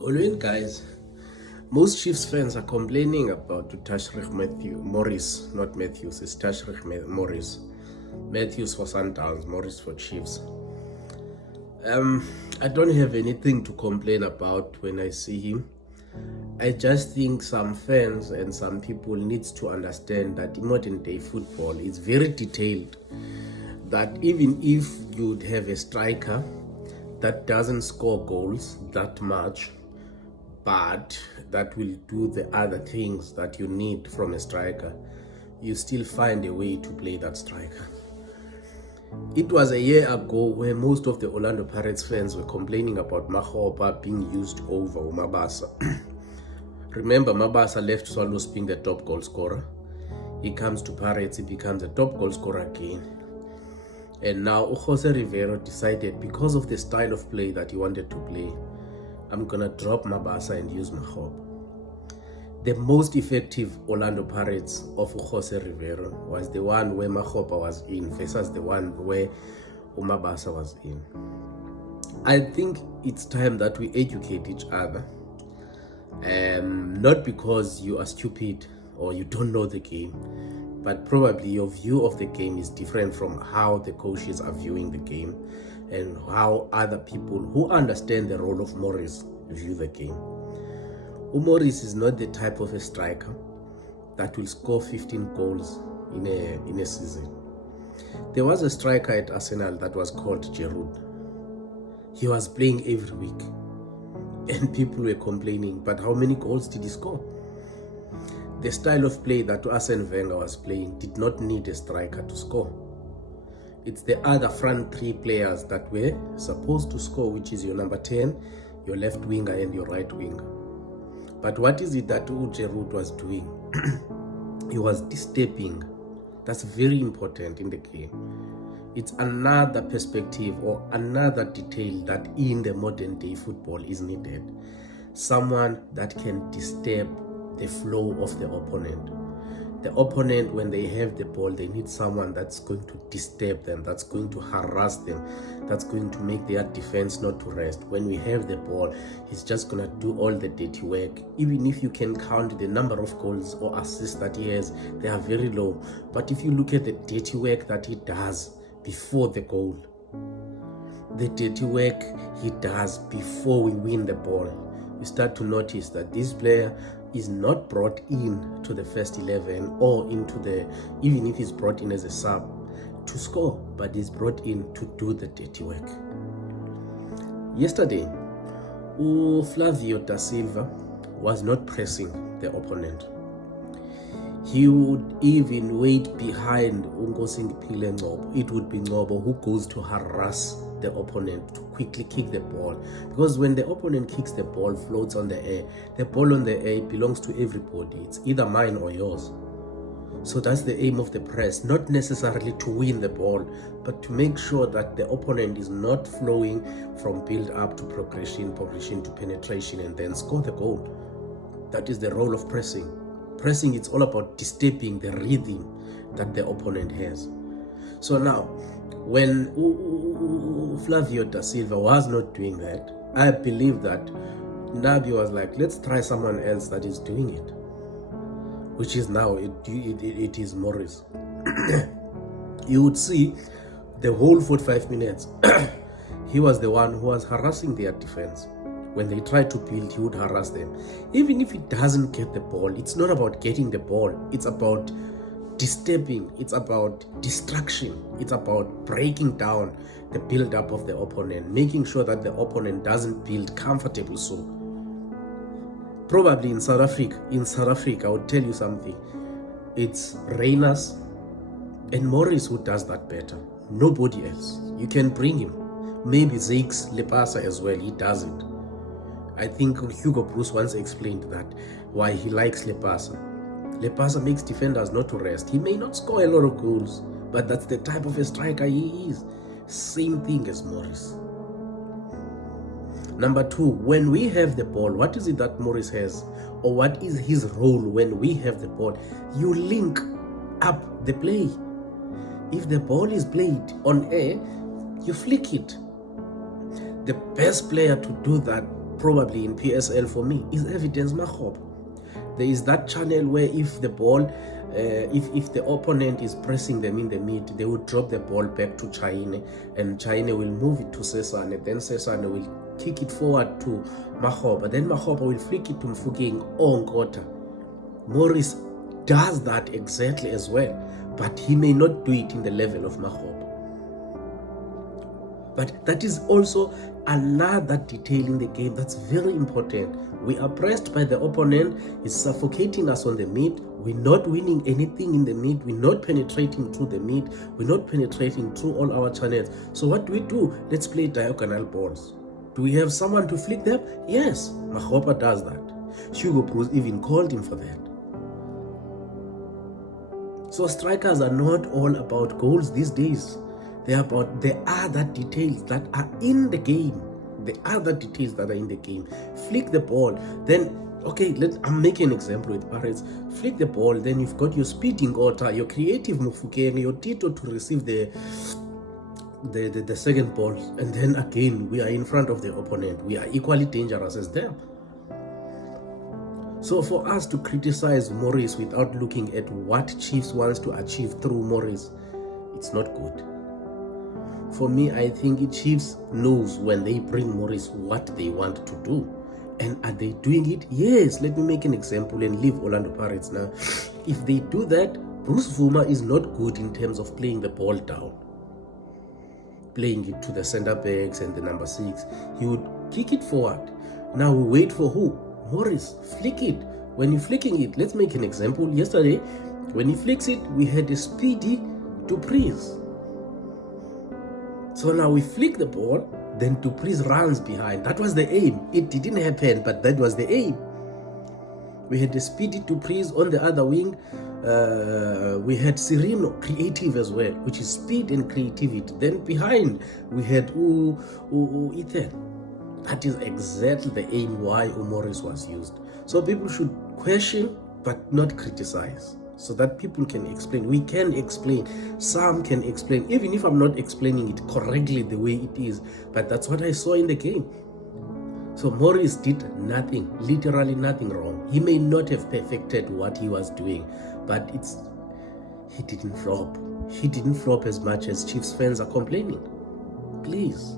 Following guys, most Chiefs fans are complaining about Tashreeq Morris, not Matthews, it's Tashreeq Morris. Matthews for Sundowns, Morris for Chiefs. I don't have anything to complain about when I see him. I just think some fans and some people need to understand that modern day football is very detailed. That even if you'd have a striker that doesn't score goals that much, but that will do the other things that you need from a striker, you still find a way to play that striker. It was a year ago where most of the Orlando Pirates fans were complaining about Makgopa being used over Mabasa. Remember, Mabasa left Swallows being the top goal scorer. He comes to Pirates, he becomes the top goal scorer again. And now Jose Rivero decided, because of the style of play that he wanted to play, I'm gonna drop Mabasa and use Makgopa. The most effective Orlando Pirates of Jose Rivero was the one where Makgopa was in versus the one where Mabasa was in. I think it's time that we educate each other. Not because you are stupid or you don't know the game, but probably your view of the game is different from how the coaches are viewing the game and how other people who understand the role of Morris view the game. Morris is not the type of a striker that will score 15 goals in a season. There was a striker at Arsenal that was called Giroud. He was playing every week and people were complaining, but how many goals did he score? The style of play that Arsene Wenger was playing did not need a striker to score. It's the other front three players that were supposed to score, which is your number 10, your left winger and your right winger. But what is it that Giroud was doing? He was disturbing. That's very important in the game. It's another perspective or another detail that in the modern day football is needed. Someone that can disturb the flow of the opponent. The opponent, when they have the ball, they need someone that's going to disturb them, that's going to harass them, that's going to make their defense not to rest. When we have the ball, he's just going to do all the dirty work. Even if you can count the number of goals or assists that he has, they are very low. But if you look at the dirty work that he does before the goal, the dirty work he does before we win the ball, you start to notice that this player is not brought in to the first 11 or into the, even if he's brought in as a sub to score, but he's brought in to do the dirty work. Yesterday, Flavio da Silva was not pressing the opponent. He would even wait behind Ungosingiphile Ngcobo. It would be Ngcobo who goes to harass the opponent to quickly kick the ball, because when the opponent kicks the ball, floats on the air, the ball on the air belongs to everybody. It's either mine or yours. So that's the aim of the press, not necessarily to win the ball, but to make sure that the opponent is not flowing from build up to progression to penetration and then score the goal. That is the role of pressing. Pressing, it's all about disturbing the rhythm that the opponent has. So now, when Flavio da Silva was not doing that, I believe that Nabi was like, let's try someone else that is doing it, which is now, it is Morris. You would see the whole 45 minutes, he was the one who was harassing their defense. When they try to build, he would harass them. Even if he doesn't get the ball, it's not about getting the ball. It's about disturbing. It's about distraction. It's about breaking down the build-up of the opponent, making sure that the opponent doesn't build comfortable. So probably in South Africa, I would tell you something. It's Reyners and Morris who does that better. Nobody else. You can bring him. Maybe Zakes Lepasa as well. He does it. I think Hugo Bruce once explained that, why he likes Lepasa. Lepasa makes defenders not to rest. He may not score a lot of goals, but that's the type of a striker he is. Same thing as Morris. Number two, when we have the ball, what is it that Morris has? Or what is his role when we have the ball? You link up the play. If the ball is played on air, you flick it. The best player to do that probably in PSL for me, is Evidence Makgoba. There is that channel where if the ball, if the opponent is pressing them in the mid, they will drop the ball back to Chaine, and Chaine will move it to Sesane, then Sesane will kick it forward to Makgoba, then Makgoba will flick it to Mofokeng or Nkota. Morris does that exactly as well, but he may not do it in the level of Makgoba. But that is also another detail in the game that's very important. We are pressed by the opponent, he's suffocating us on the mid, we're not winning anything in the mid, we're not penetrating through the mid, we're not penetrating through all our channels. So what do? Let's play diagonal balls. Do we have someone to flick them? Yes, Makgoba does that. Hugo Broos even called him for that. So strikers are not all about goals these days. There are other details that are in the game. The other details that are in the game. Flick the ball, then okay, I'm making an example with Pirates. Flick the ball, then you've got your speeding Nkota, your creative Mofokeng, your Tito to receive the second ball, and then again we are in front of the opponent. We are equally dangerous as them. So for us to criticize Morris without looking at what Chiefs wants to achieve through Morris, it's not good. For me, I think Chiefs knows when they bring Morris what they want to do. And are they doing it? Yes. Let me make an example and leave Orlando Pirates now. If they do that, Bruce Vuma is not good in terms of playing the ball down, playing it to the center backs and the number 6. He would kick it forward. Now we wait for who? Morris. Flick it. When you're flicking it, let's make an example. Yesterday, when he flicks it, we had a speedy Du Preez. So now we flick the ball, then Du Preez runs behind. That was the aim. It didn't happen, but that was the aim. We had the speedy Du Preez on the other wing. We had Sereno, creative as well, which is speed and creativity. Then behind, we had Ethan. That is exactly the aim why Morris was used. So people should question, but not criticize, so that people can explain. We can explain. Some can explain, even if I'm not explaining it correctly the way it is. But that's what I saw in the game. So Morris did nothing, literally nothing wrong. He may not have perfected what he was doing, but he didn't flop. He didn't flop as much as Chiefs fans are complaining. Please.